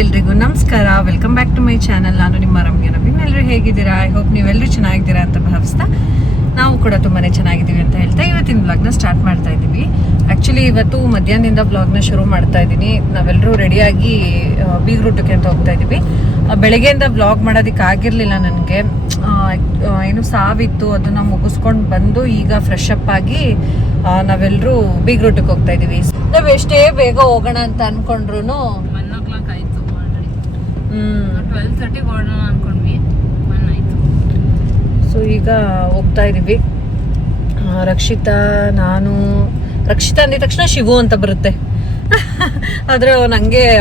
ಎಲ್ರಿಗೂ ನಮಸ್ಕಾರ. Welcome back to my channel. ನಾನು ನಿಮ್ಮ ರಮ್ಯ ನವೀನ್. ಎಲ್ಲರೂ ಹೇಗಿದ್ದೀರಾ? ಐ ಹೋಪ್ ನೀವೆಲ್ಲರೂ ಚೆನ್ನಾಗಿದ್ದೀರಾ ಅಂತ ಭಾವಿಸ್ತಾ ನಾವು ಕೂಡ ತುಂಬಾ ಚೆನ್ನಾಗಿದ್ದೀವಿ ಅಂತ ಹೇಳ್ತಾ ಇವತ್ತಿನ ಬ್ಲಾಗ್ನ ಸ್ಟಾರ್ಟ್ ಮಾಡ್ತಾ ಇದ್ದೀವಿ. ಆ್ಯಕ್ಚುಲಿ ಇವತ್ತು ಮಧ್ಯಾಹ್ನದಿಂದ ಬ್ಲಾಗ್ನ ಶುರು ಮಾಡ್ತಾ ಇದ್ದೀನಿ. ನಾವೆಲ್ಲರೂ ರೆಡಿಯಾಗಿ ಬೀಗ್ ರೂಟಕ್ಕೆ ಅಂತ ಹೋಗ್ತಾ ಇದ್ದೀವಿ. ಬೆಳಗ್ಗೆಯಿಂದ ಬ್ಲಾಗ್ ಮಾಡೋದಕ್ಕೆ ಆಗಿರಲಿಲ್ಲ ನನಗೆ, ಏನು ಸಾವಿತ್ತು, ಅದನ್ನು ಮುಗಿಸ್ಕೊಂಡು ಬಂದು ಈಗ ಫ್ರೆಶ್ ಅಪ್ ಆಗಿ ನಾವೆಲ್ಲರೂ ಬೀಗ್ ರೂಟಕ್ಕೆ ಹೋಗ್ತಾ ಇದ್ದೀವಿ. ನಾವು ಎಷ್ಟೇ ಬೇಗ ಹೋಗೋಣ ಅಂತ ಅನ್ಕೊಂಡ್ರು 1 o'clock ಆಯ್ತು ಆಲ್ರೆಡಿ. 12:30 ಹೊರಡೋಣ ಅನ್ಕೊಂಡ್ವಿ, 1 ಆಯ್ತು. ಸೊ ಈಗ ಹೋಗ್ತಾ ಇದ್ದೀವಿ. ರಕ್ಷಿತಾ ಅಂದಿದ ತಕ್ಷಣ ಶಿವು ಅಂತ ಬರುತ್ತೆ. ಆದರೆ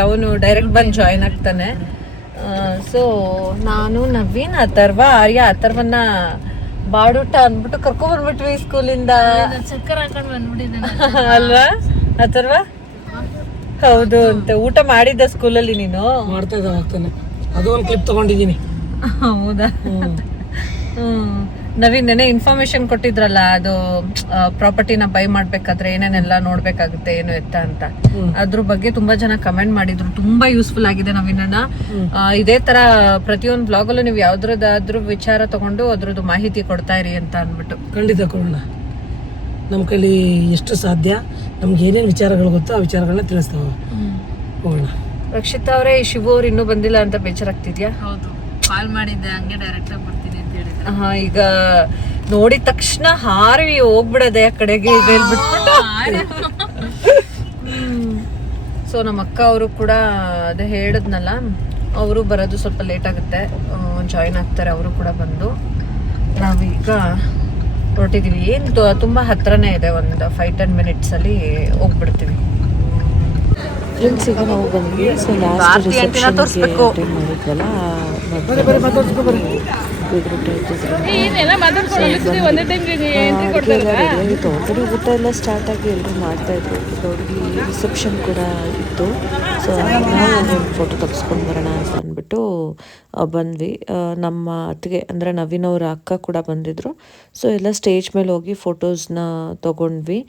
ಅವನು ಡೈರೆಕ್ಟ್ ಬಂದು ಜಾಯಿನ್ ಆಗ್ತಾನೆ. ಸೊ ನಾನು ನವೀನ್, ಅಥರ್ವನ್ನ ಬಾಡೂಟ ಅಂದ್ಬಿಟ್ಟು ಕರ್ಕೊಂಡ್ಬಂದ್ಬಿಟ್ವಿ ಸ್ಕೂಲಿಂದ. ಚಕ್ಕರ್ ಹಾಕೊಂಡು ಬಂದ್ಬಿಟ್ಟಿದ್ದೇನೆ ಅಲ್ವಾ ಅಥರ್ವ? ಹೌದು ಅಂತ. ಊಟ ಮಾಡಿದ್ದ ಸ್ಕೂಲಲ್ಲಿ ನೀನು? ಮಾಡ್ತಾ ಇದ್ದ ಹೋಗ್ತಾನೆ. ಅದು ಒಂದು ಕ್ಲಿಪ್ ತಗೊಂಡಿದ್ದೀನಿ. ಹೌದಾ? ನವೀನ್ ನೆನೆ ಇನ್ಫಾರ್ಮೇಶನ್ ಕೊಟ್ಟಿದ್ರಲ್ಲ, ಅದು ಪ್ರಾಪರ್ಟಿನ ಬೈ ಮಾಡ್ಬೇಕಾದ್ರೆ ಏನೇನೆಲ್ಲ ನೋಡ್ಬೇಕಾಗುತ್ತೆ ಏನು ಎತ್ತ ಅಂತ. ಅದ್ರ ಬಗ್ಗೆ ತುಂಬಾ ಜನ ಕಮೆಂಟ್ ಮಾಡಿದ್ರು. ತುಂಬಾ ಯೂಸ್ಫುಲ್ ಆಗಿದೆ ನವೀನಣ್ಣ. ಇದೇ ತರ ಪ್ರತಿಯೊಂದು ಬ್ಲಾಗಲ್ಲೂ ನೀವು ಯಾವ್ದ್ರದ್ದಾದ್ರೂ ವಿಚಾರ ತಗೊಂಡು ಅದ್ರದ್ದು ಮಾಹಿತಿ ಕೊಡ್ತಾ ಇರಿ ಅಂತ ಅಂದ್ಬಿಟ್ಟು. ಖಂಡಿತ ಕೊಡೋಣ. ನಮ್ಮ ಕೈಲಿ ಎಷ್ಟು ಸಾಧ್ಯ, ನಮ್ಗೆ ಏನೇನು ವಿಚಾರಗಳು ಗೊತ್ತೋ ಆ ವಿಚಾರಗಳನ್ನ ತಿಳಿಸ್ತಾವ ಹೋಗೋಣ. ರಕ್ಷಿತಾ ಅವರೇ, ಶಿವು ಅವ್ರು ಇನ್ನೂ ಬಂದಿಲ್ಲ ಅಂತ ಬೇಜಾರಾಗ್ತಿದ್ಯಾ? ಹೌದು, ಕಾಲ್ ಮಾಡಿದ್ದೆ, ಹಂಗೆ ಡೈರೆಕ್ಟ್ ಆಗಿ ಬರ್ತೀನಿ ಅಂತ ಹೇಳಿದ್ರೆ. ಈಗ ನೋಡಿದ ತಕ್ಷಣ ಹಾರಿ ಹೋಗ್ಬಿಡದೆ ಆ ಕಡೆಗೆ ಈಗ ಹೇಳ್ಬಿಟ್ಬಿಟ್ಟು. ಸೊ ನಮ್ಮ ಅಕ್ಕ ಅವರು ಕೂಡ ಅದೇ ಹೇಳಿದ್ನಲ್ಲ, ಅವರು ಬರೋದು ಸ್ವಲ್ಪ ಲೇಟ್ ಆಗುತ್ತೆ, ಜಾಯಿನ್ ಆಗ್ತಾರೆ ಅವರು ಕೂಡ ಬಂದು. ನಾವೀಗ ಹೊರಟಿದ್ದೀವಿ. ಏನು ತುಂಬ ಹತ್ರನೇ ಇದೆ, ಒಂದು 5-10 ಮಿನಿಟ್ಸಲ್ಲಿ ಹೋಗ್ಬಿಡ್ತೀವಿ. ಫ್ರೆಂಡ್ಸ್, ಈಗ ನಾವು ಬಂದ್ವಿ. ಸೊ ಲಾಸ್ಟ್ ರಿಸೆಪ್ಷನ್ಗೆ ಅಟೆಂಡ್ ಮಾಡಿದ್ವಲ್ಲ, ಆಲ್ರೆಡಿ ಊಟ ಎಲ್ಲ ಸ್ಟಾರ್ಟ್ ಆಗಿ ಎಲ್ಲರೂ ಮಾಡ್ತಾ ಇದ್ರು. ಹುಡುಗಿ ರಿಸೆಪ್ಷನ್ ಕೂಡ ಇತ್ತು. ಸೊ ನಾವು ಒಂದು ಫೋಟೋ ತೆಗೆಸ್ಕೊಂಡು ಬರೋಣ ಅಂತ ಅಂದ್ಬಿಟ್ಟು ಬಂದ್ವಿ. ನಮ್ಮ ಅತ್ತಿಗೆ ಅಂದರೆ ನವೀನ್ ಅವರ ಅಕ್ಕ ಕೂಡ ಬಂದಿದ್ರು. ಸೊ ಎಲ್ಲ ಸ್ಟೇಜ್ ಮೇಲೆ ಹೋಗಿ ಫೋಟೋಸ್ನ ತೊಗೊಂಡ್ವಿ.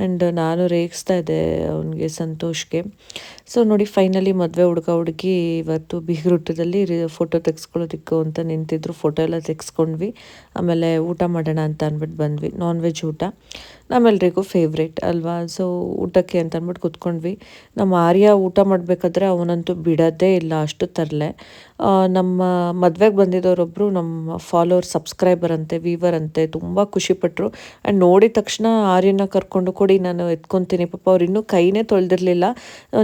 ಆ್ಯಂಡ್ ನಾನು ರೇಗಿಸ್ತಾ ಇದ್ದೆ ಅವನಿಗೆ, ಸಂತೋಷ್ಗೆ. ಸೊ ನೋಡಿ, ಫೈನಲಿ ಮದುವೆ ಹುಡುಗಿ ಇವತ್ತು ಬೀಗ್ ರೂಟದಲ್ಲಿ ಫೋಟೋ ತೆಗೆಸ್ಕೊಳ್ಳೋದಿಕ್ಕು ಅಂತ ನಿಂತಿದ್ರು. ಫೋಟೋ ಎಲ್ಲ ತೆಗೆಸ್ಕೊಂಡ್ವಿ. ಆಮೇಲೆ ಊಟ ಮಾಡೋಣ ಅಂತ ಅಂದ್ಬಿಟ್ಟು ಬಂದ್ವಿ. ನಾನ್ ವೆಜ್ ಊಟ ನಮ್ಮೆಲ್ರಿಗೂ ಫೇವ್ರೇಟ್ ಅಲ್ವಾ. ಸೊ ಊಟಕ್ಕೆ ಅಂತ ಅಂದ್ಬಿಟ್ಟು ಕೂತ್ಕೊಂಡ್ವಿ. ನಮ್ಮ ಆರ್ಯ ಊಟ ಮಾಡಬೇಕಾದ್ರೆ ಅವನಂತೂ ಬಿಡೋದೇ ಇಲ್ಲ, ಅಷ್ಟು ತರಲೆ. ನಮ್ಮ ಮದುವೆಗೆ ಬಂದಿದ್ದವರೊಬ್ಬರು ನಮ್ಮ ಫಾಲೋವರ್, ಸಬ್ಸ್ಕ್ರೈಬರ್ ಅಂತೆ, ವೀವರ್ ಅಂತೆ, ತುಂಬ ಖುಷಿಪಟ್ಟರು. ಆ್ಯಂಡ್ ನೋಡಿದ ತಕ್ಷಣ ಆರ್ಯನ ಕರ್ಕೊಂಡು ಕೊಡಿ, ನಾನು ಎತ್ಕೊತೀನಿ. ಪಾಪ ಅವ್ರು ಇನ್ನೂ ಕೈನೇ ತೊಳೆದಿರಲಿಲ್ಲ.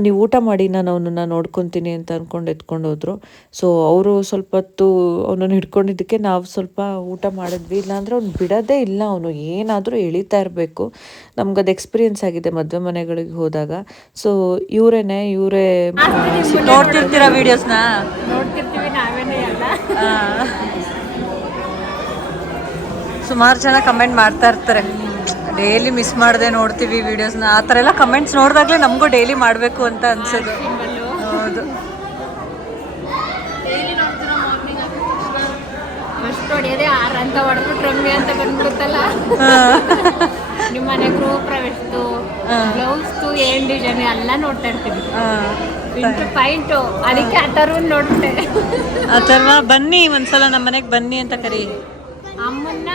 ನೀವು ಊಟ ಮಾಡಿ, ನಾನು ಅವನನ್ನು ನೋಡ್ಕೊತೀನಿ ಅಂತ ಅಂದ್ಕೊಂಡು ಎತ್ಕೊಂಡು ಹೋದ್ರು. ಸೊ ಅವರು ಸ್ವಲ್ಪ ಹೊತ್ತು ಅವನನ್ನು ಹಿಡ್ಕೊಂಡಿದ್ದಕ್ಕೆ ನಾವು ಸ್ವಲ್ಪ ಊಟ ಮಾಡಿದ್ವಿ. ಇಲ್ಲಾಂದರೆ ಅವ್ನು ಬಿಡೋದೇ ಇಲ್ಲ, ಅವನು ಏನಾದರೂ ಎಳಿತಾ ಇರಬೇಕು. ನಮ್ಗದು ಎಕ್ಸ್ಪೀರಿಯನ್ಸ್ ಆಗಿದೆ ಮದುವೆ ಮನೆಗಳಿಗೆ ಹೋದಾಗ. ಸೊ ಇವರೇ ನೋಡ್ತಿರ್ತೀರಾ ವಿಡಿಯೋಸ್ನ? ನೋಡ್ತಿರ್ತೀವಿ ನಾವೇನೇ ಎಲ್ಲ. ಸುಮಾರು ಜನ ಕಮೆಂಟ್ ಮಾಡ್ತಾ ಇರ್ತಾರೆ, ಡೈಲಿ ಮಿಸ್ ಮಾಡದೆ ನೋಡ್ತೀವಿ ವಿಡಿಯೋಸ್ನ. ಆ ಥರ ಎಲ್ಲ ಕಮೆಂಟ್ಸ್ ನೋಡಿದಾಗಲೇ ನಮಗೂ ಡೈಲಿ ಮಾಡಬೇಕು ಅಂತ ಅನ್ಸೋದು. ಹೌದು, ಡೈಲಿ ನೋಡ್ತೀರಾ? ಮಾರ್ನಿಂಗ್ ಫಸ್ಟ್ ಹೊಡೆಯೋದೇ 6 ಅಂತ ಹೊಡೆದ್ಬಿಟ್ಟು ರಮ್ಯ ಅಂತ ಬಂದ್ಬಿಡುತ್ತಲ್ಲ. ನಿಮ್ಮ ಮನೆ ಗೃಹ ಪ್ರವೇಶದ್ದು, ಬ್ಲೌಸ್ದು, ಏನ್ ಡಿಸೈನ್ ಎಲ್ಲ ನೋಡ್ತಾ ಇರ್ತೀವಿ. ಪಾಯಿಂಟು ಅದಕ್ಕೆ ಅಥರ್ವ ನೋಡ್ಬಿಟ್ಟೆ. ಅಥರ್ವ ಬನ್ನಿ ಒಂದ್ಸಲ ನಮ್ಮ ಮನೆಗೆ ಬನ್ನಿ ಅಂತ ಕರಿ. ಅಮ್ಮನ್ನ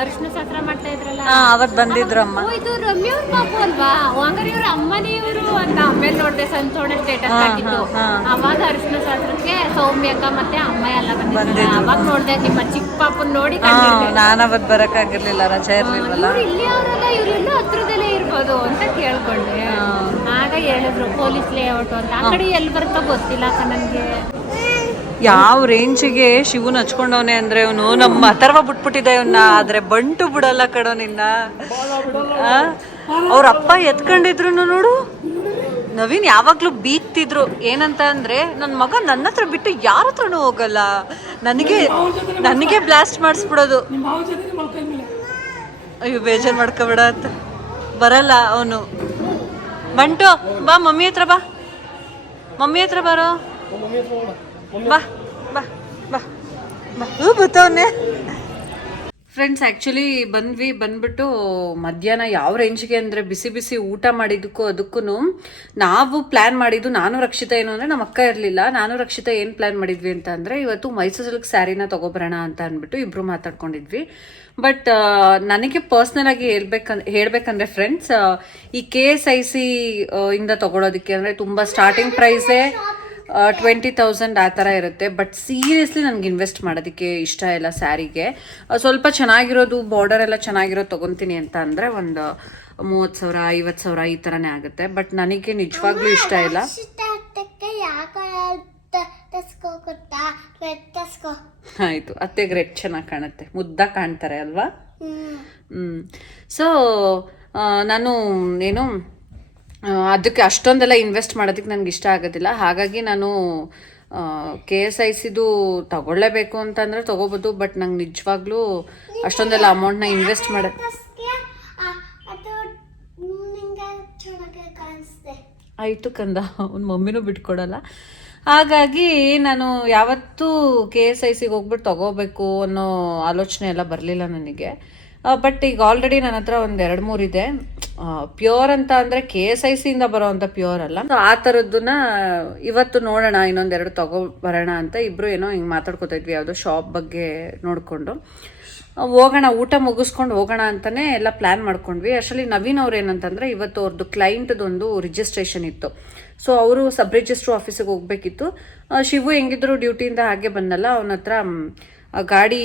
ಅರಿಶಿನ ಶಾಸ್ತ್ರ ಮಾಡ್ತಾ ಇದ್ರಲ್ಲ, ಅವತ್ತು ಬಂದಿದ್ರು ಅಮ್ಮ. ಇದು ರಮ್ಯ ಅವ್ರ ಪಾಪು ಅಲ್ವಾ, ಹಂಗಾರೆ ಇವ್ರ ಅಮ್ಮನೇ ಇವರು ಅಂತ ಆಮೇಲೆ ನೋಡಿದೆ ಸಂತೋಣ ಸ್ಟೇಟಸ್ ಹಾಕಿದ್ದು. ಅವಾಗ ಅರಿಶಿನ ಶಾಸ್ತ್ರಕ್ಕೆ ಸೌಮ್ಯಕ್ಕ ಮತ್ತೆ ಅಮ್ಮ ಎಲ್ಲ ಬಂದಿದ್ರು. ಅವಾಗ ನೋಡ್ದೆ ನಿಮ್ಮ ಚಿಕ್ಕ ಪಾಪನ್ ನೋಡಿ. ನಾನು ಅವತ್ತು ಬರಕ್ಕಾಗಿರ್ಲಿಲ್ಲ, ರಜೆ ಇರ್ಲಿಲ್ವಲ್ಲ. ಇಲ್ಲಿ ಅವರಲ್ಲ, ಇವರೆಲ್ಲ ಹತ್ರದಲ್ಲೇ ಇರ್ಬೋದು ಅಂತ ಕೇಳ್ಕೊಂಡೆ. ಆಗ ಹೇಳಿದ್ರು ಪೊಲೀಸ್ ಲೇಔಟ್ ಅಂತ. ಆ ಕಡೆ ಎಲ್ಲಿ ಬರುತ್ತೋ ಗೊತ್ತಿಲ್ಲ ನನಗೆ. ಯಾವ ರೇಂಜಿಗೆ ಶಿವನ್ ಹಚ್ಕೊಂಡವನೆ ಅಂದ್ರೆ ಅವನು ನಮ್ಮ ಅಥರ್ವ ಬಿಟ್ಬಿಟ್ಟಿದೆ ಇವನ್ನ. ಆದ್ರೆ ಬಂಟು ಬಿಡಲ್ಲ ಕಡೋ ನಿನ್ನ. ಅವ್ರ ಅಪ್ಪ ಎತ್ಕೊಂಡಿದ್ರು ನೋಡು. ನವೀನ್ ಯಾವಾಗ್ಲೂ ಬೀಗ್ತಿದ್ರು. ಏನಂತ ಅಂದ್ರೆ ನನ್ನ ಮಗ ನನ್ನ ಹತ್ರ ಬಿಟ್ಟು ಯಾರ ಹತ್ರನೂ ಹೋಗಲ್ಲ, ನನಗೆ ಬ್ಲಾಸ್ಟ್ ಮಾಡಿಸ್ಬಿಡೋದು. ಅಯ್ಯೋ ಬೇಜಾರು ಮಾಡ್ಕೊಬೇಡ ಅಂತ. ಬರಲ್ಲ ಅವನು. ಬಂಟು ಬಾ, ಮಮ್ಮಿ ಹತ್ರ ಬಾ, ಮಮ್ಮಿ ಹತ್ರ ಬರೋ, ಬಾ ಬಾ ಬಾ ಬಾ. ಬತ್ತವನ್ನೇ. ಫ್ರೆಂಡ್ಸ್ ಆ್ಯಕ್ಚುಲಿ ಬಂದ್ಬಿಟ್ಟು ಮಧ್ಯಾಹ್ನ ಯಾವ ರೇಂಜ್ಗೆ ಅಂದರೆ ಬಿಸಿ ಬಿಸಿ ಊಟ ಮಾಡಿದ್ದಕ್ಕೂ ಅದಕ್ಕೂ ನಾವು ಪ್ಲ್ಯಾನ್ ಮಾಡಿದ್ದು ನಾನು ರಕ್ಷಿತಾ ಏನು ಅಂದರೆ ನಮ್ಮ ಅಕ್ಕ ಇರಲಿಲ್ಲ. ನಾನು ರಕ್ಷಿತಾ ಏನು ಪ್ಲ್ಯಾನ್ ಮಾಡಿದ್ವಿ ಅಂತ ಅಂದರೆ ಇವತ್ತು ಮೈಸೂರು ಸಿಲ್ಕ್ ಸ್ಯಾರಿನ ತೊಗೊಬರೋಣ ಅಂತ ಅಂದ್ಬಿಟ್ಟು ಇಬ್ಬರು ಮಾತಾಡ್ಕೊಂಡಿದ್ವಿ. ಬಟ್ ನನಗೆ ಪರ್ಸ್ನಲ್ ಆಗಿ ಹೇಳ್ಬೇಕಂದ್ರೆ ಫ್ರೆಂಡ್ಸ್, ಈ KSIC ಇಂದ ತೊಗೊಳೋದಕ್ಕೆ ಅಂದರೆ ತುಂಬ ಸ್ಟಾರ್ಟಿಂಗ್ ಪ್ರೈಸೇ 20,000 ಆ ಥರ ಇರುತ್ತೆ. ಬಟ್ ಸೀರಿಯಸ್ಲಿ ನನಗೆ ಇನ್ವೆಸ್ಟ್ ಮಾಡೋದಕ್ಕೆ ಇಷ್ಟ ಇಲ್ಲ ಸ್ಯಾರಿಗೆ. ಸ್ವಲ್ಪ ಚೆನ್ನಾಗಿರೋದು ಬಾರ್ಡರ್ ಎಲ್ಲ ಚೆನ್ನಾಗಿರೋದು ತೊಗೊತೀನಿ ಅಂತ ಅಂದರೆ ಒಂದು 30,000 50,000 ಈ ಥರನೇ ಆಗುತ್ತೆ. ಬಟ್ ನನಗೆ ನಿಜವಾಗ್ಲೂ ಇಷ್ಟ ಇಲ್ಲ. ಆಯಿತು, ಅತ್ತೆಗೆ ರೆಡ್ ಚೆನ್ನಾಗಿ ಕಾಣುತ್ತೆ, ಮುದ್ದ ಕಾಣ್ತಾರೆ ಅಲ್ವಾ. ಸೊ ನಾನು ಏನು ಅದಕ್ಕೆ ಅಷ್ಟೊಂದೆಲ್ಲ ಇನ್ವೆಸ್ಟ್ ಮಾಡೋದಕ್ಕೆ ನನಗೆ ಇಷ್ಟ ಆಗೋದಿಲ್ಲ. ಹಾಗಾಗಿ ನಾನು KSICದು ತಗೊಳ್ಳೇಬೇಕು ಅಂತಂದರೆ ತೊಗೋಬೋದು. ಬಟ್ ನಂಗೆ ನಿಜವಾಗ್ಲೂ ಅಷ್ಟೊಂದೆಲ್ಲ ಅಮೌಂಟ್ನ ಇನ್ವೆಸ್ಟ್ ಮಾಡೋದು ಆಯಿತು ಕಂದ, ಅವ್ನ ಮಮ್ಮಿನೂ ಬಿಟ್ಕೊಡಲ್ಲ. ಹಾಗಾಗಿ ನಾನು ಯಾವತ್ತೂ KSICಗೆ ಹೋಗ್ಬಿಟ್ಟು ತೊಗೋಬೇಕು ಅನ್ನೋ ಆಲೋಚನೆ ಎಲ್ಲ ಬರಲಿಲ್ಲ ನನಗೆ. ಬಟ್ ಈಗ ಆಲ್ರೆಡಿ ನನ್ನ ಹತ್ರ ಒಂದು 2-3 ಇದೆ. ಪ್ಯೂರ್ ಅಂತ ಅಂದರೆ KSICಯಿಂದ ಬರೋ ಅಂಥ ಪ್ಯೂರ್ ಅಲ್ಲ, ಆ ಥರದ್ದನ್ನ ಇವತ್ತು ನೋಡೋಣ, ಇನ್ನೊಂದೆರಡು ಬರೋಣ ಅಂತ ಇಬ್ಬರು ಏನೋ ಹಿಂಗೆ ಮಾತಾಡ್ಕೊತಾ ಇದ್ವಿ, ಯಾವುದೋ ಶಾಪ್ ಬಗ್ಗೆ ನೋಡಿಕೊಂಡು ಹೋಗೋಣ, ಊಟ ಮುಗಿಸ್ಕೊಂಡು ಹೋಗೋಣ ಅಂತಲೇ ಎಲ್ಲ ಪ್ಲ್ಯಾನ್ ಮಾಡ್ಕೊಂಡ್ವಿ. ಅಷ್ಟರಲ್ಲಿ ನವೀನ್ ಅವ್ರು ಏನಂತಂದರೆ ಇವತ್ತು ಅವ್ರದ್ದು ಕ್ಲೈಂಟ್ದೊಂದು ರಿಜಿಸ್ಟ್ರೇಷನ್ ಇತ್ತು. ಸೊ ಅವರು ಸಬ್ ರಿಜಿಸ್ಟ್ರು ಆಫೀಸಿಗೆ ಹೋಗಬೇಕಿತ್ತು. ಶಿವು ಹೆಂಗಿದ್ರು ಡ್ಯೂಟಿಯಿಂದ ಹಾಗೆ ಬಂದಲ್ಲ, ಅವನ ಹತ್ರ ಗಾಡಿ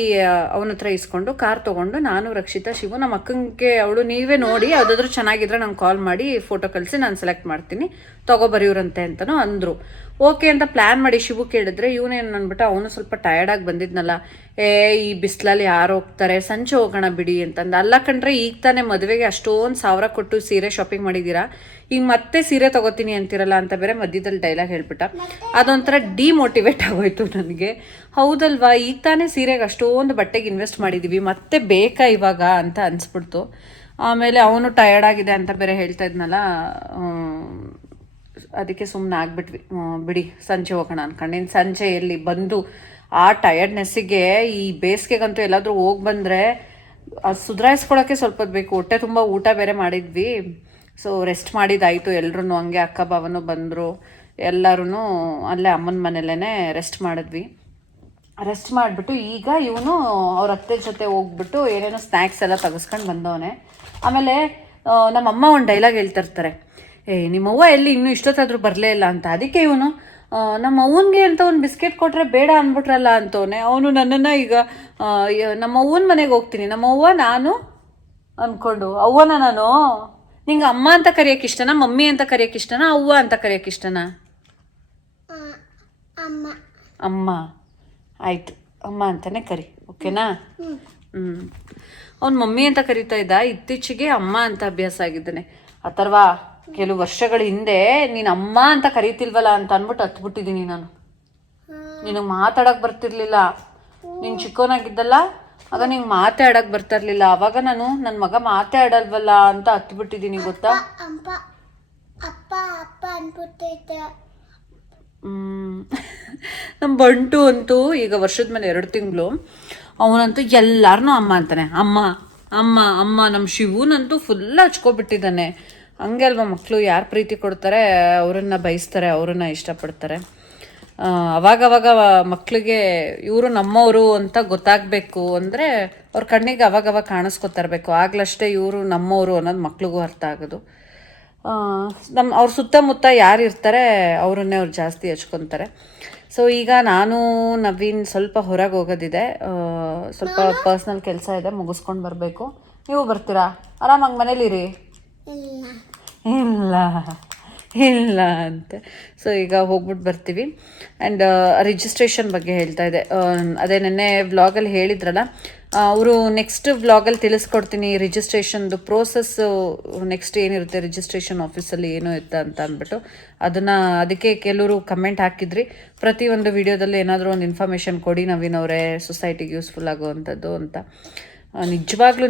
ಅವನ ಹತ್ರ ಇಸ್ಕೊಂಡು ಕಾರ್ ತೊಗೊಂಡು ನಾನು ರಕ್ಷಿತಾ ಶಿವು ನಮ್ಮ ಅಕ್ಕಂಗೆ ಅವಳು ನೀವೇ ನೋಡಿ ಯಾವುದಾದ್ರೂ ಚೆನ್ನಾಗಿದ್ರೆ ನಂಗೆ ಕಾಲ್ ಮಾಡಿ ಫೋಟೋ ಕಳಿಸಿ ನಾನು ಸೆಲೆಕ್ಟ್ ಮಾಡ್ತೀನಿ, ತೊಗೊಬರಿವ್ರಂತೆ ಅಂತಲೂ ಅಂದರು. ಓಕೆ ಅಂತ ಪ್ಲ್ಯಾನ್ ಮಾಡಿ ಶಿವು ಕೇಳಿದ್ರೆ ಇವನೇನು ಅಂದ್ಬಿಟ್ಟು ಅವನು ಸ್ವಲ್ಪ ಟಯರ್ಡಾಗಿ ಬಂದಿದ್ನಲ್ಲ, ಈ ಬಿಸಿಲಲ್ಲಿ ಯಾರು ಹೋಗ್ತಾರೆ, ಸಂಜೆ ಹೋಗೋಣ ಬಿಡಿ ಅಂತಂದು. ಅಲ್ಲ ಕಂಡ್ರೆ ಈಗ ತಾನೇ ಮದುವೆಗೆ ಅಷ್ಟೊಂದು 1,000 ಕೊಟ್ಟು ಸೀರೆ ಶಾಪಿಂಗ್ ಮಾಡಿದ್ದೀರಾ, ಈಗ ಮತ್ತೆ ಸೀರೆ ತೊಗೋತೀನಿ ಅಂತಿರಲ್ಲ ಅಂತ ಬೇರೆ ಮಧ್ಯದಲ್ಲಿ ಡೈಲಾಗ್ ಹೇಳ್ಬಿಟ್ಟ. ಅದೊಂಥರ ಡಿಮೋಟಿವೇಟ್ ಆಗೋಯ್ತು ನನಗೆ. ಹೌದಲ್ವಾ, ಈಗ ತಾನೇ ಸೀರೆಗೆ ಅಷ್ಟೊಂದು ಬಟ್ಟೆಗೆ ಇನ್ವೆಸ್ಟ್ ಮಾಡಿದ್ದೀವಿ, ಮತ್ತೆ ಬೇಕಾ ಇವಾಗ ಅಂತ ಅನಿಸ್ಬಿಡ್ತು. ಆಮೇಲೆ ಅವನು ಟಯರ್ಡ್ ಆಗಿದೆ ಅಂತ ಬೇರೆ ಹೇಳ್ತಾ ಇದ್ನಲ್ಲ, ಅದಕ್ಕೆ ಸುಮ್ಮನೆ ಆಗ್ಬಿಟ್ವಿ. ಬಿಡಿ ಸಂಜೆ ಹೋಗೋಣ ಅನ್ಕೊಂಡು. ಸಂಜೆ ಎಲ್ಲಿ ಬಂದು ಆ ಟಯರ್ಡ್ನೆಸ್ಸಿಗೆ ಈ ಬೇಸಿಗೆಗಂತೂ ಎಲ್ಲಾದರೂ ಹೋಗಿ ಬಂದರೆ ಅದು ಸುಧಾರಿಸ್ಕೊಳ್ಳೋಕ್ಕೆ ಸ್ವಲ್ಪ ಹೊತ್ತು ಬೇಕು. ಹೊಟ್ಟೆ ತುಂಬ ಊಟ ಬೇರೆ ಮಾಡಿದ್ವಿ. ಸೊ ರೆಸ್ಟ್ ಮಾಡಿದ್ದಾಯಿತು. ಎಲ್ಲರೂ ಹಂಗೆ ಅಕ್ಕ ಭಾವನೂ ಬಂದರು, ಎಲ್ಲರೂ ಅಲ್ಲೇ ಅಮ್ಮನ ಮನೆಯಲ್ಲೇ ರೆಸ್ಟ್ ಮಾಡಿದ್ವಿ. ರೆಸ್ಟ್ ಮಾಡಿಬಿಟ್ಟು ಈಗ ಇವನು ಅವ್ರ ಅತ್ತೆ ಜೊತೆ ಹೋಗ್ಬಿಟ್ಟು ಏನೇನೋ ಸ್ನ್ಯಾಕ್ಸ್ ಎಲ್ಲ ತೆಗೆಸ್ಕೊಂಡು ಬಂದವನೆ. ಆಮೇಲೆ ನಮ್ಮಮ್ಮ ಒಂದು ಡೈಲಾಗ್ ಹೇಳ್ತಿರ್ತಾರೆ, ನಿಮ್ಮವ್ವ ಎಲ್ಲಿ ಇನ್ನೂ ಇಷ್ಟೊತ್ತಾದರೂ ಬರಲೇ ಇಲ್ಲ ಅಂತ. ಅದಕ್ಕೆ ಇವನು ನಮ್ಮ ಅವ್ವನಿಗೆ ಅಂತ ಒಂದು ಬಿಸ್ಕೆಟ್ ಕೊಟ್ಟರೆ ಬೇಡ ಅಂದ್ಬಿಟ್ರಲ್ಲ ಅಂತವನೆ. ಅವನು ನನ್ನನ್ನು ಈಗ ನಮ್ಮ ಅವ್ವನ ಮನೆಗೆ ಹೋಗ್ತೀನಿ, ನಮ್ಮವ್ವ ನಾನು ಅಂದ್ಕೊಂಡು, ಅವ್ವನ ನಾನು ನಿಂಗೆ ಅಮ್ಮ ಅಂತ ಕರೆಯೋಕೆ ಇಷ್ಟನಾ, ಮಮ್ಮಿ ಅಂತ ಕರೆಯೋಕೆ ಇಷ್ಟನಾ, ಅವ್ವ ಅಂತ ಕರೆಯೋಕೆ ಇಷ್ಟನಾ? ಅಮ್ಮ. ಆಯಿತು, ಅಮ್ಮ ಅಂತಲೇ ಕರಿ, ಓಕೆನಾ? ಅವ್ನು ಮಮ್ಮಿ ಅಂತ ಕರಿತಾ ಇದ್ದ, ಇತ್ತೀಚೆಗೆ ಅಮ್ಮ ಅಂತ ಅಭ್ಯಾಸ ಆಗಿದ್ದಾನೆ. ಅಥರ್ವಾ ಕೆಲವು ವರ್ಷಗಳ ಹಿಂದೆ ನೀನು ಅಮ್ಮ ಅಂತ ಕರೀತಿಲ್ವಲ್ಲ ಅಂತ ಅಂದ್ಬಿಟ್ಟು ಹತ್ಬಿಟ್ಟಿದ್ದೀನಿ ನಾನು. ನಿನಗೆ ಮಾತಾಡೋಕೆ ಬರ್ತಿರ್ಲಿಲ್ಲ, ನೀನು ಚಿಕ್ಕವನಾಗಿದ್ದಲ್ಲ ಆಗ ನಿಂಗೆ ಮಾತೇ ಆಡೋಕೆ ಬರ್ತಿರ್ಲಿಲ್ಲ. ಆವಾಗ ನಾನು ನನ್ನ ಮಗ ಮಾತೇ ಆಡಲ್ವಲ್ಲ ಅಂತ ಹತ್ಬಿಟ್ಟಿದ್ದೀನಿ, ಗೊತ್ತಾ? ನಮ್ಮ ಬಂಟು ಅಂತೂ ಈಗ ವರ್ಷದ ಮೇಲೆ 2 ತಿಂಗಳು, ಅವನಂತೂ ಎಲ್ಲಾರನ್ನೂ ಅಮ್ಮ ಅಂತಾನೆ. ಅಮ್ಮ ಅಮ್ಮ ಅಮ್ಮ. ನಮ್ಮ ಶಿವನಂತೂ ಫುಲ್ ಹಚ್ಕೊಬಿಟ್ಟಿದ್ದಾನೆ. ಹಂಗೆ ಅಲ್ವಾ ಮಕ್ಕಳು, ಯಾರು ಪ್ರೀತಿ ಕೊಡ್ತಾರೆ ಅವರನ್ನು ಬಯಸ್ತಾರೆ, ಅವರನ್ನು ಇಷ್ಟಪಡ್ತಾರೆ. ಅವಾಗವಾಗ ಮಕ್ಕಳಿಗೆ ಇವರು ನಮ್ಮವರು ಅಂತ ಗೊತ್ತಾಗಬೇಕು ಅಂದರೆ ಅವ್ರ ಕಣ್ಣಿಗೆ ಅವಾಗವಾಗ ಕಾಣಿಸ್ಕೊತಾ ಇರಬೇಕು. ಆಗ್ಲಷ್ಟೇ ಇವರು ನಮ್ಮವರು ಅನ್ನೋದು ಮಕ್ಳಿಗೂ ಅರ್ಥ ಆಗೋದು. ಅವ್ರ ಸುತ್ತಮುತ್ತ ಯಾರು ಇರ್ತಾರೆ ಅವರನ್ನೇ ಅವ್ರು ಜಾಸ್ತಿ ಹಚ್ಕೊತಾರೆ. ಸೊ ಈಗ ನಾನು ನವೀನ್ ಸ್ವಲ್ಪ ಹೊರಗೆ ಹೋಗೋದಿದೆ, ಸ್ವಲ್ಪ ಪರ್ಸ್ನಲ್ ಕೆಲಸ ಇದೆ, ಮುಗಿಸ್ಕೊಂಡು ಬರಬೇಕು. ನೀವು ಬರ್ತೀರಾ? ಆರಾಮಾಗಿ ಮನೇಲಿರಿ. ಇಲ್ಲ ಇಲ್ಲ ಅಂತೆ. ಸೊ ಈಗ ಹೋಗ್ಬಿಟ್ಟು ಬರ್ತೀವಿ. ಆ್ಯಂಡ್ ರಿಜಿಸ್ಟ್ರೇಷನ್ ಬಗ್ಗೆ ಹೇಳ್ತಾ ಇದೆ. ಅದೇ ನೆನ್ನೆ ವ್ಲಾಗಲ್ಲಿ ಹೇಳಿದ್ರಲ್ಲ, ಅವರು ನೆಕ್ಸ್ಟ್ ವ್ಲಾಗಲ್ಲಿ ತಿಳಿಸ್ಕೊಡ್ತೀನಿ ರಿಜಿಸ್ಟ್ರೇಷನ್ದು ಪ್ರೋಸೆಸ್ಸು. ನೆಕ್ಸ್ಟ್ ಏನಿರುತ್ತೆ ರಿಜಿಸ್ಟ್ರೇಷನ್ ಆಫೀಸಲ್ಲಿ ಏನೋ ಇರುತ್ತೆ ಅಂತ ಅಂದ್ಬಿಟ್ಟು ಅದಕ್ಕೆ ಕೆಲವರು ಕಮೆಂಟ್ ಹಾಕಿದ್ರಿ, ಪ್ರತಿಯೊಂದು ವಿಡಿಯೋದಲ್ಲಿ ಏನಾದರೂ ಒಂದು ಇನ್ಫಾರ್ಮೇಷನ್ ಕೊಡಿ ನವೀನವರೇ, ಸೊಸೈಟಿಗೆ ಯೂಸ್ಫುಲ್ ಆಗುವಂಥದ್ದು ಅಂತ. ನಿಜವಾಗ್ಲೂ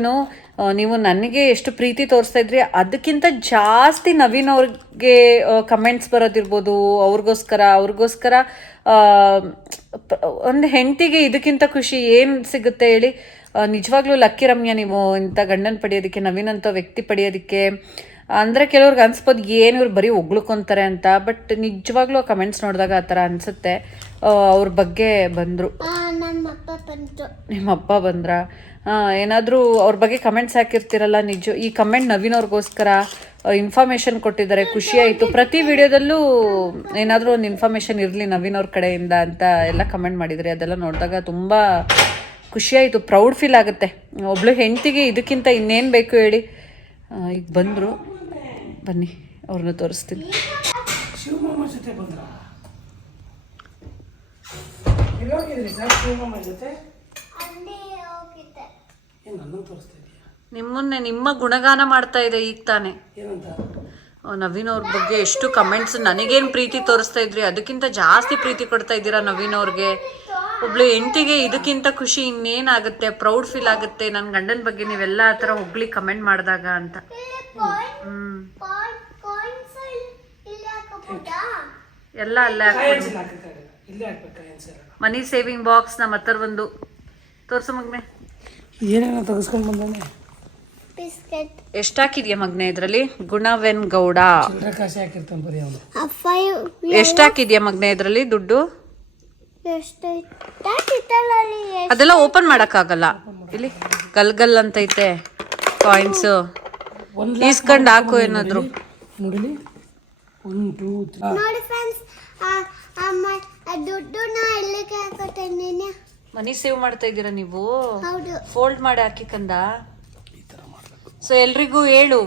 ನೀವು ನನಗೆ ಎಷ್ಟು ಪ್ರೀತಿ ತೋರಿಸ್ತಾ ಇದ್ರಿ ಅದಕ್ಕಿಂತ ಜಾಸ್ತಿ ನವೀನ್ ಅವ್ರಿಗೆ ಕಮೆಂಟ್ಸ್ ಬರೋದಿರ್ಬೋದು. ಅವ್ರಿಗೋಸ್ಕರ ಒಂದು ಹೆಂಡತಿಗೆ ಇದಕ್ಕಿಂತ ಖುಷಿ ಏನು ಸಿಗುತ್ತೆ ಹೇಳಿ? ನಿಜವಾಗ್ಲೂ ಲಕ್ಕಿ ರಮ್ಯಾ ನೀವು ಇಂಥ ಗಂಡನ ಪಡೆಯೋದಕ್ಕೆ, ನವೀನ್ ಅಂತ ವ್ಯಕ್ತಿ ಪಡೆಯೋದಕ್ಕೆ. ಅಂದರೆ ಕೆಲವ್ರಿಗೆ ಅನ್ಸ್ಬೋದು ಏನು ಇವ್ರು ಬರೀ ಹೊಗ್ಳ್ಕೊಂತಾರೆ ಅಂತ, ಬಟ್ ನಿಜವಾಗ್ಲೂ ಕಮೆಂಟ್ಸ್ ನೋಡಿದಾಗ ಆ ಥರ ಅನಿಸುತ್ತೆ. ಅವ್ರ ಬಗ್ಗೆ ಬಂದರು, ನಿಮ್ಮ ಅಪ್ಪ ಬಂದ್ರ, ಏನಾದರೂ ಅವ್ರ ಬಗ್ಗೆ ಕಮೆಂಟ್ಸ್ ಹಾಕಿರ್ತೀರಲ್ಲ, ನಿಜ ಈ ಕಮೆಂಟ್ ನವೀನ್ ಅವ್ರಿಗೋಸ್ಕರ ಇನ್ಫಾರ್ಮೇಷನ್ ಕೊಟ್ಟಿದ್ದಾರೆ, ಖುಷಿ ಆಯಿತು. ಪ್ರತಿ ವಿಡಿಯೋದಲ್ಲೂ ಏನಾದರೂ ಒಂದು ಇನ್ಫಾರ್ಮೇಷನ್ ಇರಲಿ ನವೀನ್ ಅವ್ರ ಕಡೆಯಿಂದ ಅಂತ ಎಲ್ಲ ಕಮೆಂಟ್ ಮಾಡಿದ್ರಿ. ಅದೆಲ್ಲ ನೋಡಿದಾಗ ತುಂಬ ಖುಷಿಯಾಯಿತು, ಪ್ರೌಡ್ ಫೀಲ್ ಆಗುತ್ತೆ. ಒಬ್ಳು ಹೆಂಡ್ತಿಗೆ ಇದಕ್ಕಿಂತ ಇನ್ನೇನು ಬೇಕು ಹೇಳಿ. ಈಗ ಬಂದರು, ಬನ್ನಿ ಅವ್ರನ್ನ ತೋರಿಸ್ತೀನಿ. ಶಿವಮಾಮ ಜೊತೆ ಬಂದ್ರ? ಎಲ್ಲೋಗಿದ್ರಿ ಸರ್ ಶಿವಮಾಮ ಜೊತೆ? ಏನು ನನ್ನನ್ನು ತೋರಿಸ್ತಾ ಇದೆಯಾ? ನಿಮ್ಮನ್ನೇ, ನಿಮ್ಮ ಗುಣಗಾನ ಮಾಡ್ತಾ ಇದೆ ಈಗ ತಾನೆ. ಏನಂತ? ನವೀನ್ ಅವ್ರ ಬಗ್ಗೆ ಎಷ್ಟು ಕಮೆಂಟ್ಸ್, ನನಗೇನು ಪ್ರೀತಿ ತೋರಿಸ್ತಾ ಇದ್ರಿ ಅದಕ್ಕಿಂತ ಜಾಸ್ತಿ ಪ್ರೀತಿ ಕೊಡ್ತಾ ಇದ್ದೀರಾ ನವೀನ್ ಅವ್ರಿಗೆ. ಒಬ್ಳು ಹೆಂಡ್ತಿಗೆ ಇದಕ್ಕಿಂತ ಖುಷಿ ಇನ್ನೇನಾಗುತ್ತೆ, ಪ್ರೌಡ್ ಫೀಲ್ ಆಗುತ್ತೆ ನನ್ನ ಗಂಡನ ಬಗ್ಗೆ ನೀವೆಲ್ಲ ಆ ಥರ ಹೋಗ್ಲಿ ಕಮೆಂಟ್ ಮಾಡಿದಾಗ ಅಂತ. ಎಲ್ಲ ಅಲ್ಲೇ ಮನಿ ಸೇವಿಂಗ್ ಬಾಕ್ಸ್ ನಮ್ಮ ಹತ್ರ ಒಂದು ತೋರ್ಸು ಮಗ್ನೆ. ಏನೇನೋ ತೆಗೆಸ್ಕೊಂಡು ಬಂದಾನೆ. ಎಷ್ಟು ಹಾಕಿದ್ಯಾ ಮಗ್ನೆ ಇದರಲ್ಲಿ? ಗುಣವೆನ್ ಗೌಡ ಚಿಲ್ಲರೆ ಕಾಸೆ ಹಾಕಿರ್ತಾನೆ ಬರೀ ಅವನು. ಎಷ್ಟು ಹಾಕಿದ್ಯಾ ಮಗ್ನೆ ಇದರಲ್ಲಿ ದುಡ್ಡು? ಅದೆಲ್ಲ ಓಪನ್ ಮಾಡೋಕ್ಕಾಗಲ್ಲ, ಇಲ್ಲಿ ಗಲ್ ಗಲ್ ಅಂತೈತೆ ಕಾಯಿನ್ಸ್, ಈಸ್ಕೊಂಡು ಹಾಕು ಏನಾದ್ರು. ನೋಡಿಲಿ 1 2 3 ನೋಡಿ ಫ್ರೆಂಡ್ಸ್, ದುಡ್ಡನ್ನ ಎಲ್ಲಿಗೆ ಹಾಕೋತೇನೆ? ಮನಿ ಸೇವ್ ಮಾಡ್ತಾ ಇದ್ದೀರಾ ನೀವು? ಹೌದು. ಫೋಲ್ಡ್ ಮಾಡಿ ಹಾಕಿ ಕಂದ. ಸೊ ಎಲ್ರಿಗೂ ಹೇಳು,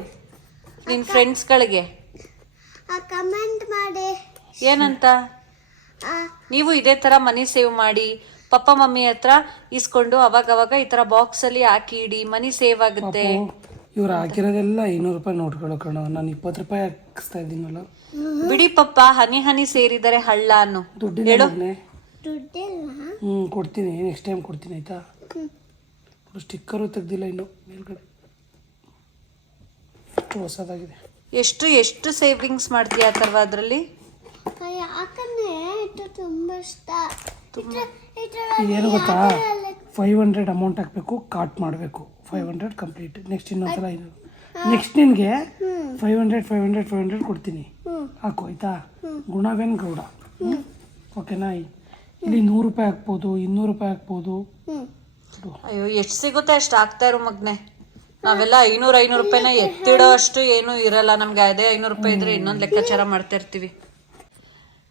ನಿನ್ನ ಫ್ರೆಂಡ್ಸ್ಗಳಿಗೆ ಕಮೆಂಟ್ ಮಾಡಿ ಏನಂತ. ನೀವು ಇದೇ ಥರ ಮನಿ ಸೇವ್ ಮಾಡಿ ಪಪ್ಪ ಮಮ್ಮಿ ಹತ್ರ ಇಸ್ಕೊಂಡು ಅವಾಗ ಈ ಥರ ಬಾಕ್ಸಲ್ಲಿ ಹಾಕಿ ಇಡಿ, ಮನಿ ಸೇವ್ ಆಗುತ್ತೆ. ಇವ್ರು ಹಾಕಿರೋದೆಲ್ಲ 500 ರೂಪಾಯಿ ನೋಟ್ಗಳು ಕಣ, ನಾನು 20 ರೂಪಾಯಿ ಹಾಕಿಸ್ತಾ ಇದ್ದೀನಲ್ಲ. ಬಿಡಿ ಪಪ್ಪ, ಹನಿ ಹನಿ ಸೇರಿದರೆ ಹಳ್ಳ ಅನ್ನು ಹೇಳು. ಕೊಡ್ತೀನಿ, ನೆಕ್ಸ್ಟ್ ಟೈಮ್ ಕೊಡ್ತೀನಿ ಆಯ್ತಾ. ಸ್ಟಿಕ್ಕರು ತೆಗ್ದಿಲ್ಲ ಇನ್ನು, ಮೇಲ್ಗಡೆ ಹೊಸದಾಗಿದೆ. ಎಷ್ಟು ಸೇವಿಂಗ್ಸ್ ಮಾಡ್ತೀಯ ಆ ಥರ ಅದರಲ್ಲಿ? ಏನು ಗೊತ್ತಾ, 500 ಅಮೌಂಟ್ ಹಾಕಬೇಕು, ಕಾಟ್ ಮಾಡಬೇಕು, 500 ಕಂಪ್ಲೀಟ್. ನೆಕ್ಸ್ಟ್ ಇನ್ನೊಂದ್ಸಲ 500, ನೆಕ್ಸ್ಟ್ ನಿನಗೆ 500 ಕೊಡ್ತೀನಿ, ಹಾಕು ಆಯ್ತಾ. ಗುಣವೇನ್ ಗೌಡ, ಓಕೆನಾ. ಇಲ್ಲಿ 100 ರೂಪಾಯಿ ಹಾಕ್ಬೋದು, 200 ರೂಪಾಯಿ ಹಾಕ್ಬೋದು. ಅಯ್ಯೋ ಎಷ್ಟು ಸಿಗುತ್ತೆ ಅಷ್ಟು ಹಾಕ್ತಾ ಇರೋ ಮಗ್ನೆ. ನಾವೆಲ್ಲ 500 ರೂಪಾಯಿನ ಎತ್ತಿಡೋ ಅಷ್ಟು ಏನೂ ಇರಲ್ಲ ನಮ್ಗೆ. ಅದೇ 500 ರೂಪಾಯಿ ಇದ್ರೆ ಇನ್ನೊಂದು ಲೆಕ್ಕಾಚಾರ ಮಾಡ್ತಾ ಇರ್ತೀವಿ.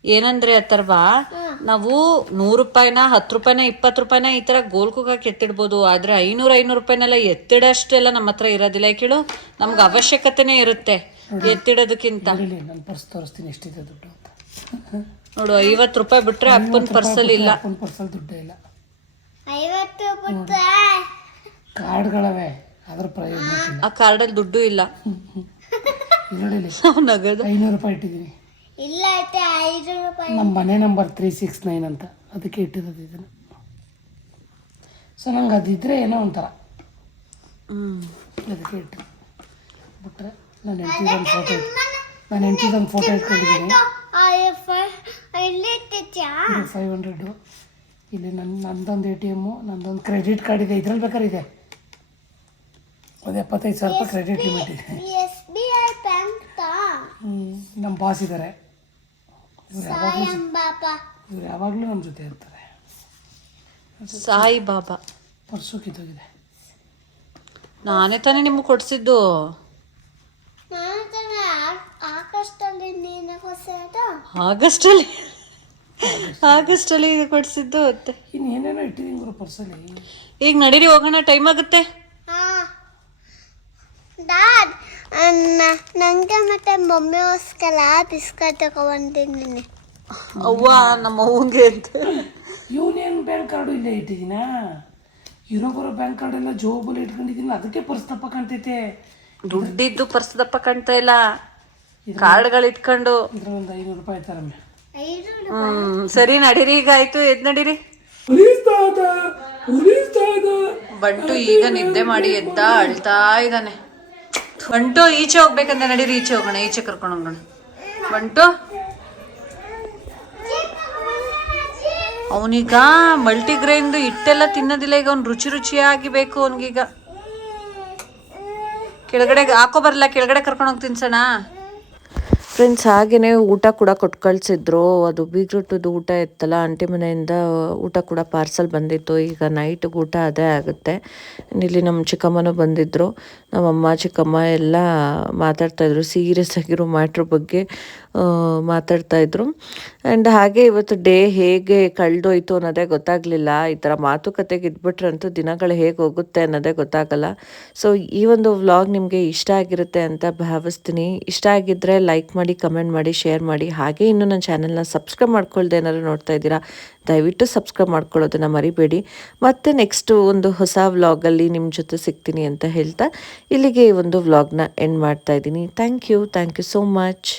ಏನಂದ್ರೆ ಅಥರ್ವ, ನಾವು 100 ರೂಪಾಯಿನ 10 ರೂಪಾಯಿನ 20 ರೂಪಾಯಿನ ಈ ಥರ ಗೋಲ್ಕುಗಾಕಿ ಎತ್ತಿಡ್ಬೋದು. ಆದರೆ 500 ರೂಪಾಯಿನೆಲ್ಲ ಎತ್ತಿಡೋಷ್ಟೆಲ್ಲ ನಮ್ಮ ಹತ್ರ ಇರೋದಿಲ್ಲ. ಕೇಳು, ನಮ್ಗೆ ಅವಶ್ಯಕತೆನೇ ಇರುತ್ತೆ ಎತ್ತಿಡೋದಕ್ಕಿಂತ. ನನ್ನ ಪರ್ಸ್ ತೋರಿಸ್ತೀನಿ ಎಷ್ಟಿದೆ ದುಡ್ಡು ಅಂತ. ನೋಡು, 50 ರೂಪಾಯಿ ಬಿಟ್ರೆ ಅಪ್ಪನ ಪರ್ಸಲ್ಲಿ ಇಲ್ಲ. ಅಪ್ಪನ ಪರ್ಸಲ್ಲಿ ದುಡ್ಡೇ ಇಲ್ಲ. 50 ಕಾರ್ಡ್ಗಳವೆ, ಅದ್ರ ಪ್ರಯೋಜನ ಇಲ್ಲ. ಆ ಕಾರ್ಡಲ್ಲಿ ದುಡ್ಡು ಇಲ್ಲ. ನೋಡಿ, ನಗದು 500 ರೂಪಾಯಿ ಇಟ್ಟಿದ್ದೀನಿ. ಇಲ್ಲ, 5 ರೂಪಾಯಿ. ನಮ್ಮ ಮನೆ ನಂಬರ್ 369 ಅಂತ, ಅದಕ್ಕೆ ಇಟ್ಟಿರೋದು ಇದನ್ನು. ಸೊ ನಂಗೆ ಅದಿದ್ರೆ ಏನೋ ಒಂಥರ, ಅದಕ್ಕೆ ಇಟ್ಟು ಬಿಟ್ರೆ. ನಾನು ಹೆಂಡ್ತಿದೊಂದು ಫೋಟೋ ಇಟ್ಕೊಂಡಿದ್ದೀನಿ. 500 ಇಲ್ಲಿ ನಂದೊಂದು ATM, ನಂದೊಂದು ಕ್ರೆಡಿಟ್ ಕಾರ್ಡ್ ಇದೆ. ಇದ್ರಲ್ಲಿ ಬೇಕಾದ್ರೆ ಇದೆ, ಒಂದು 75,000 ರೂಪಾಯಿ ಕ್ರೆಡಿಟ್ ಲಿಮಿಟ್ ಇದೆ. SBI bank. ನಮ್ಮ ಬಾಸ್ ಇದ್ದಾರೆ, ಇವ್ರು ಯಾವಾಗಲೂ ನಮ್ಮ ಜೊತೆ ಇರ್ತಾರೆ. ಸಾಯಿ ಬಾಬಾ ಪರ್ಸು ಕಿತ್ತೋಗಿದೆ. ನಾನೇ ತಾನೇ ನಿಮ್ಗೆ ಕೊಡ್ಸಿದ್ದು. ಆಗಸ್ಟಲ್ಲಿ ಇದು ಕೊಡ್ಸಿದ್ದು. ಇನ್ನು ಏನೇನೋ ಇಟ್ಟಿದ್ದೀನಿ ಗುರು ಪರ್ಸಲ್ಲಿ. ಈಗ ನಡೀರಿ ಹೋಗೋಣ, ಟೈಮ್ ಆಗುತ್ತೆ. ನಂಗೆ ಮತ್ತೆ ಮಮ್ಮಿಗೋಸ್ಕರ ಬಿಸ್ಕಟ್ ತಗೊಂಡಿದ್ದೀನಿ. ಅವ್ವ ನಮ್ಮ ಅವ್ವಂಗೆ ಅಂತ. ಯೂನಿಯನ್ ಬ್ಯಾಂಕ್ ಕಾರ್ಡು ಇಲ್ಲೇ ಇಟ್ಟಿದ್ದೀನ, ಇರೋ ಬರೋ ಬ್ಯಾಂಕ್ ಕಾರ್ಡ್ ಎಲ್ಲ ಜೋಬಲ್ಲಿ ಇಟ್ಕೊಂಡಿದ್ದೀನಿ, ಅದಕ್ಕೆ ಪರ್ಸ್ ದಪ್ಪ ಕಾಣ್ತೈತೆ. ದುಡ್ಡಿದ್ದು ಪರ್ಸ್ ದಪ್ಪ ಕಾಣ್ತಾ ಇಲ್ಲ, ಕಾರ್ಡ್ಗಳು ಇಟ್ಕೊಂಡು. ಇದ್ರೊಂದು 500 ರೂಪಾಯಿ ಆಯ್ತಾರಮ್ಮ. ಸರಿ ನಡೀರಿ, ಈಗ ಆಯ್ತು, ಎದ್ ನಡೀರಿ. ಬಂಟು ಈಗ ನಿದ್ದೆ ಮಾಡಿ ಎದ್ದ, ಅಳ್ತಾ ಇದ್ದಾನೆ. ಬಂಟು ಈಚೆ ಹೋಗ್ಬೇಕಂತ, ನಡೀರಿ ಈಚೆ ಹೋಗೋಣ, ಈಚೆ ಕರ್ಕೊಂಡು ಹೋಗೋಣ. ಬಂಟು ಅವನೀಗ ಮಲ್ಟಿಗ್ರೈನ್ದು ಹಿಟ್ಟೆಲ್ಲ ತಿನ್ನೋದಿಲ್ಲ, ಈಗ ಅವ್ನು ರುಚಿ ರುಚಿಯಾಗಿ ಬೇಕು ಅವನಿಗೀಗ. ಕೆಳಗಡೆ ಹಾಕೋ ಬರಲ್ಲ, ಕೆಳಗಡೆ ಕರ್ಕೊಂಡು ಹೋಗಿ ತಿನ್ಸೋಣ. ಫ್ರೆಂಡ್ಸ್ ಹಾಗೆಯೇ ಊಟ ಕೂಡ ಕೊಟ್ಟು ಕಳಿಸಿದ್ರು. ಅದು ಬೀಗ್ರೂಟದ್ದು ಊಟ ಇತ್ತಲ್ಲ, ಆಂಟಿ ಮನೆಯಿಂದ ಊಟ ಕೂಡ ಪಾರ್ಸಲ್ ಬಂದಿತ್ತು. ಈಗ ನೈಟ್ಗೆ ಊಟ ಅದೇ ಆಗುತ್ತೆ. ಇಲ್ಲಿ ನಮ್ಮ ಚಿಕ್ಕಮ್ಮನೂ ಬಂದಿದ್ದರು. ನಮ್ಮಮ್ಮ ಚಿಕ್ಕಮ್ಮ ಎಲ್ಲ ಮಾತಾಡ್ತಾಯಿದ್ರು, ಸೀರಿಯಸ್ ಆಗಿರೋ ಮ್ಯಾಟ್ರ್ ಬಗ್ಗೆ ಮಾತಾಡ್ತಾಯಿದ್ರು. ಆ್ಯಂಡ್ ಹಾಗೆ ಇವತ್ತು ಡೇ ಹೇಗೆ ಕಳೆದೋಯ್ತು ಅನ್ನೋದೇ ಗೊತ್ತಾಗಲಿಲ್ಲ. ಈ ಥರ ಮಾತುಕತೆಗೆ ಇದ್ಬಿಟ್ರಂತೂ ದಿನಗಳು ಹೇಗೆ ಹೋಗುತ್ತೆ ಅನ್ನೋದೇ ಗೊತ್ತಾಗಲ್ಲ. ಸೊ ಈ ಒಂದು ವ್ಲಾಗ್ ನಿಮಗೆ ಇಷ್ಟ ಆಗಿರುತ್ತೆ ಅಂತ ಭಾವಿಸ್ತೀನಿ. ಇಷ್ಟ ಆಗಿದ್ದರೆ ಲೈಕ್ ಮಾಡಿ, ಕಮೆಂಟ್ ಮಾಡಿ, ಶೇರ್ ಮಾಡಿ. ಹಾಗೆ ಇನ್ನೂ ನನ್ನ ಚಾನಲ್ನ ಸಬ್ಸ್ಕ್ರೈಬ್ ಮಾಡ್ಕೊಳ್ದೆ ಏನಾದ್ರು ನೋಡ್ತಾ ಇದ್ದೀರಾ, ದಯವಿಟ್ಟು ಸಬ್ಸ್ಕ್ರೈಬ್ ಮಾಡ್ಕೊಳ್ಳೋದನ್ನು ಮರಿಬೇಡಿ. ಮತ್ತು ನೆಕ್ಸ್ಟು ಒಂದು ಹೊಸ ವ್ಲಾಗಲ್ಲಿ ನಿಮ್ಮ ಜೊತೆ ಸಿಗ್ತೀನಿ ಅಂತ ಹೇಳ್ತಾ ಇಲ್ಲಿಗೆ ಈ ಒಂದು ವ್ಲಾಗ್ನ ಎಂಡ್ ಮಾಡ್ತಾ ಇದ್ದೀನಿ. Thank you so much.